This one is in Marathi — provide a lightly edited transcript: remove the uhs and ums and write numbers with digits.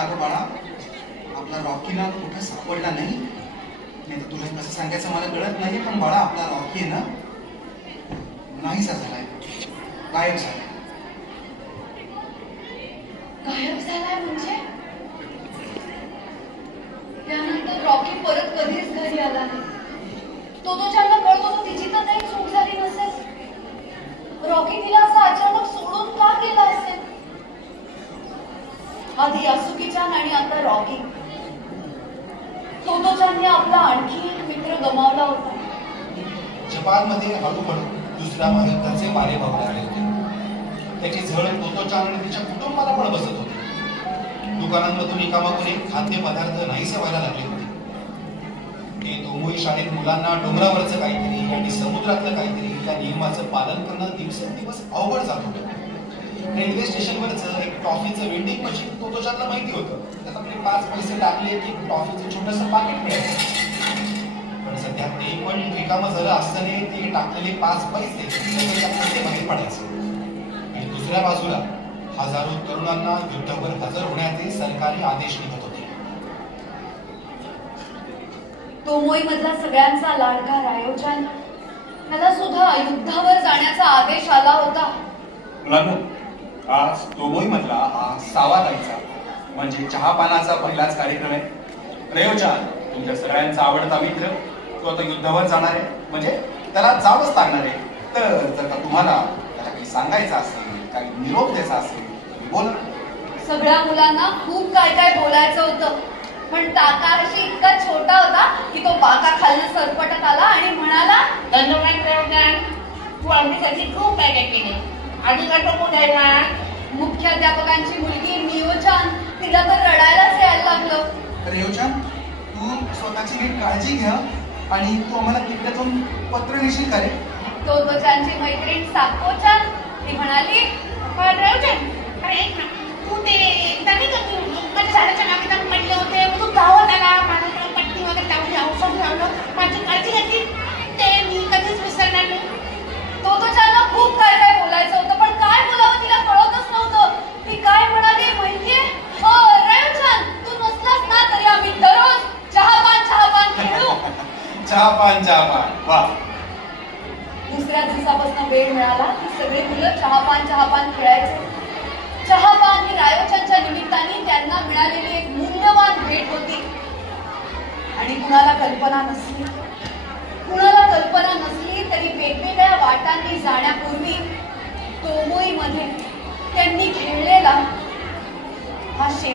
ना गं बाळा, आपला रॉकी ना कुठं सापडला नाही. नाही तर तुला कसं सांगायचं मला कळत नाही, पण बाळा आपला रॉकी ना नाहीसा झालाय, गायब झालाय. गायब झालाय म्हणजे? त्यानंतर रॉकी परत कधीच घरी आला नाही. तो ज्यांना कळत होता तिची तर काही चूक झाली नसेल. रॉकी तिला असं अचानक सोडून का गेला असेल? आधी यासुकीचान आणि आता रॉकी. तोतोचानने आपला आणखी एक मित्र गमावला होता. जपानमध्ये हळूहळू दुसऱ्या महायुद्धाचे वारे वाहू लागले होते. त्याची झळ तोतोचान आणि तिच्या कुटुंबाला पण बसत होती. दुकानांमधून एकामागून एक खाद्यपदार्थ नाहीसे व्हायला लागले होते. ते तोमोई शाळेत मुलांना डोंगरावरचं काहीतरी आणि समुद्रातलं काहीतरी या नियमाचं पालन करणं दिवसेंदिवस अवघड जात होतं. रेल्वे स्टेशनवरचं एक टॉफीचं वेंडिंग मशीन तोतोचानला माहिती होतं. त्यात आपले 5 पैसे टाकले की टॉफीचं छोटंसं पाकिट मिळायचं. पण सध्या ते पण रिकामं झालं असताना ते टाकलेले 5 पैसे त्याच्यात बाहेर पडायचे. आणि दुसऱ्या बाजूला हजारो तरुणांना युद्धावर हजर होण्याचे सरकारी आदेश निघत होते. तोमोई मधला सगळ्यांचा लाडका रायोचान, त्याला सुद्धा युद्धावर जाण्याचा आदेश आला होता. मुलांनो, आज तोमोई मधला हा 6वा ताईचा म्हणजे चहापानाचा पहिलाच कार्यक्रम आहे. रायोचान तुमच्या सगळ्यांचा आवडता मित्र, तो आता युद्धावर जाणार आहे, म्हणजे त्याला जावंच लागणार आहे. तर जर का तुम्हाला त्याला काही सांगायचं असेल, काही निरोप द्यायचा असेल, बोला. सगळ्या मुलांना खूप काय काय बोलायचं होतं, पण ताकाहाशी इतका छोटा होता की तो बाका खालनं सरपटत आला आणि म्हणाला, धन्यवाद रायोचान, तू आमच्यासाठी खूप काय काय केले. आणि कसं बोलायला? मुख्याध्यापकांची मुलगी मियोचान, तिला तर रडायलाच यायला लागलं. रायोचान, तू स्वतःची नीट काळजी घ्या आणि तू आम्हाला तिकडे पत्र लिहिशील का रे? तोतोचानची मैत्रीण साकोचान, ती म्हणाली, पण रायोचान, अरे ऐक ना, तू ते एकदा नाही का माझ्या झाडाच्या नाकात पडले होते, तू गावात आला, माझ्याकडे पट्टी वगैरे लावली, औषध लावलं, माझी काळजी घेतली, ते मी कधीच विसरणार नाही. तोतोचानला खूप काय काय बोलायचं होतं, पण काय बोलावं तिला कळतच नव्हतं. ती काय म्हणाली माहितीये? रायोचान, तू नसलास ना तरी आम्ही दररोज चहापान खेळू. चहापान, वा. दुसऱ्या दिवसापासून वेळ मिळाला की सगळे मुलं चहापान खेळायचे. चहापान ही रायोचानच्या निमित्ताने